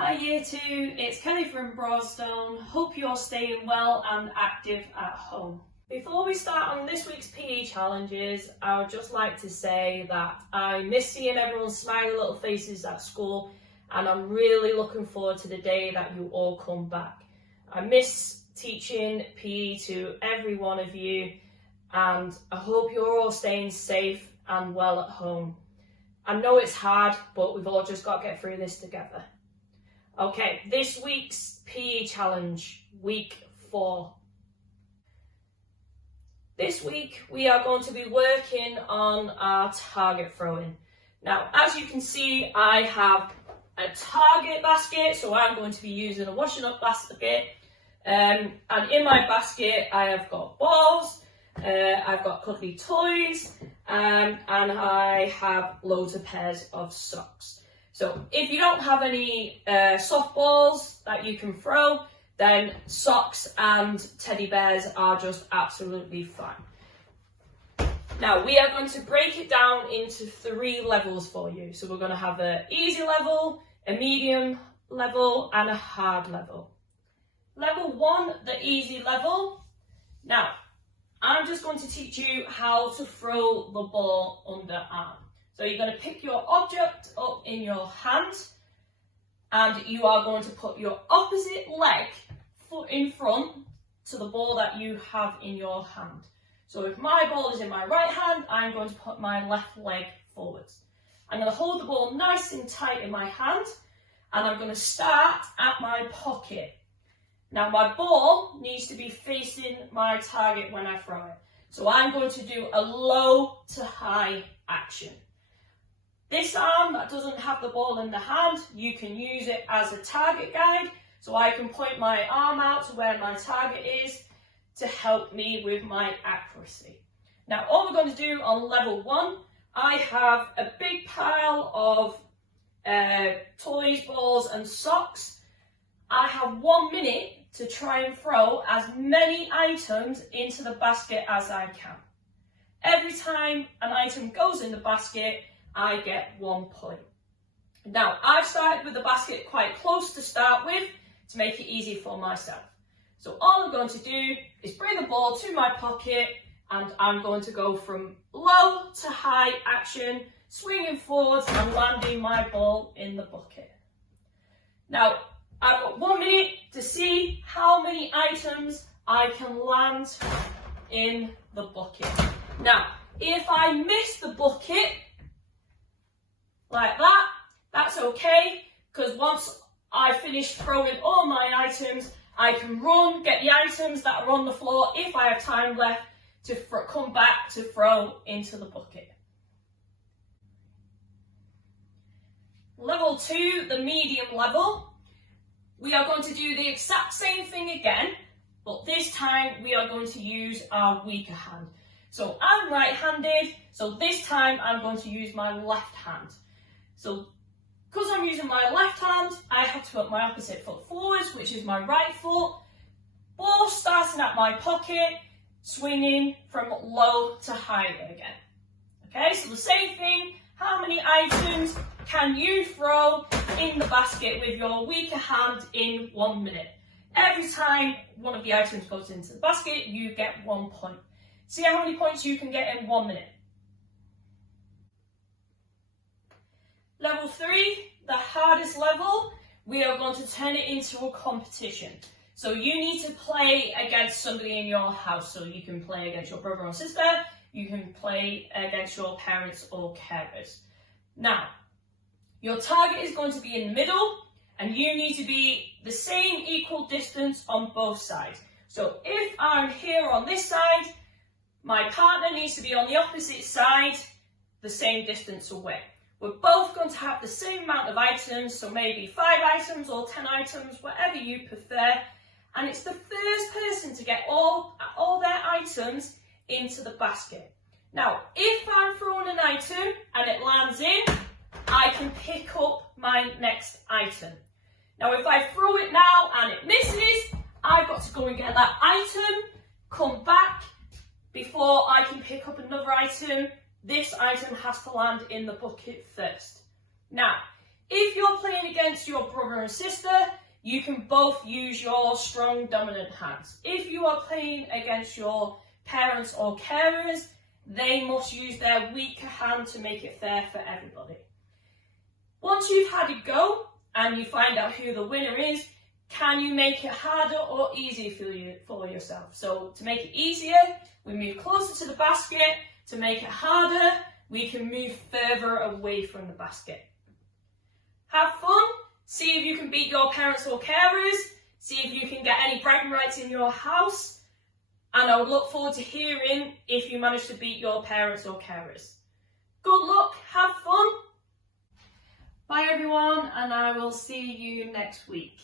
Hi Year 2, it's Kelly from Broadstone. Hope you're staying well and active at home. Before we start on this week's PE challenges, I would just like to say that I miss seeing everyone's smiley little faces at school, and I'm really looking forward to the day that you all come back. I miss teaching PE to every one of you, and I hope you're all staying safe and well at home. I know it's hard, but we've all just got to get through this together. Okay, this week's PE challenge, week 4. This week we are going to be working on our target throwing. Now, as you can see, I have a target basket, so I'm going to be using a washing up basket. And in my basket, I have got balls, I've got cuddly toys, and I have loads of pairs of socks. So if you don't have any softballs that you can throw, then socks and teddy bears are just absolutely fine. Now we are going to break it down into 3 levels for you. So we're going to have an easy level, a medium level, and a hard level. Level 1, the easy level. Now, I'm just going to teach you how to throw the ball underarm. So you're going to pick your object up in your hand, and you are going to put your opposite leg foot in front to the ball that you have in your hand. So if my ball is in my right hand, I'm going to put my left leg forwards. I'm going to hold the ball nice and tight in my hand, and I'm going to start at my pocket. Now my ball needs to be facing my target when I throw it. So I'm going to do a low to high action. This arm that doesn't have the ball in the hand, you can use it as a target guide. So I can point my arm out to where my target is to help me with my accuracy. Now all we're going to do on level 1, I have a big pile of toys, balls and socks. I have 1 minute to try and throw as many items into the basket as I can. Every time an item goes in the basket, I get 1 point. Now, I've started with the basket quite close to start with to make it easy for myself. So all I'm going to do is bring the ball to my pocket, and I'm going to go from low to high action, swinging forwards and landing my ball in the bucket. Now, I've got 1 minute to see how many items I can land in the bucket. Now, if I miss the bucket, like that, that's okay, because once I finish throwing all my items, I can run, get the items that are on the floor if I have time left to come back to throw into the bucket. Level 2, the medium level, we are going to do the exact same thing again, but this time we are going to use our weaker hand. So I'm right-handed, so this time I'm going to use my left hand. So, because I'm using my left hand, I have to put my opposite foot forwards, which is my right foot. Ball starting at my pocket, swinging from low to high again. Okay, so the same thing. How many items can you throw in the basket with your weaker hand in 1 minute? Every time one of the items goes into the basket, you get 1 point. See how many points you can get in 1 minute. Level 3, the hardest level, we are going to turn it into a competition. So you need to play against somebody in your house. So you can play against your brother or sister, you can play against your parents or carers. Now, your target is going to be in the middle, and you need to be the same equal distance on both sides. So if I'm here on this side, my partner needs to be on the opposite side, the same distance away. We're both going to have the same amount of items, so maybe 5 items or 10 items, whatever you prefer. And it's the first person to get all their items into the basket. Now, if I'm throwing an item and it lands in, I can pick up my next item. Now, if I throw it now and it misses, I've got to go and get that item, come back before I can pick up another item. This item has to land in the bucket first. Now, If you're playing against your brother and sister, you can both use your strong dominant hands. If you are playing against your parents or carers, they must use their weaker hand to make it fair for everybody. Once you've had a go and you find out who the winner is, can you make it harder or easier for yourself? So to make it easier, we move closer to the basket. To make it harder, we can move further away from the basket. Have fun. See if you can beat your parents or carers. See if you can get any bragging rights in your house. And I would look forward to hearing if you manage to beat your parents or carers. Good luck. Have fun. Bye everyone, and I will see you next week.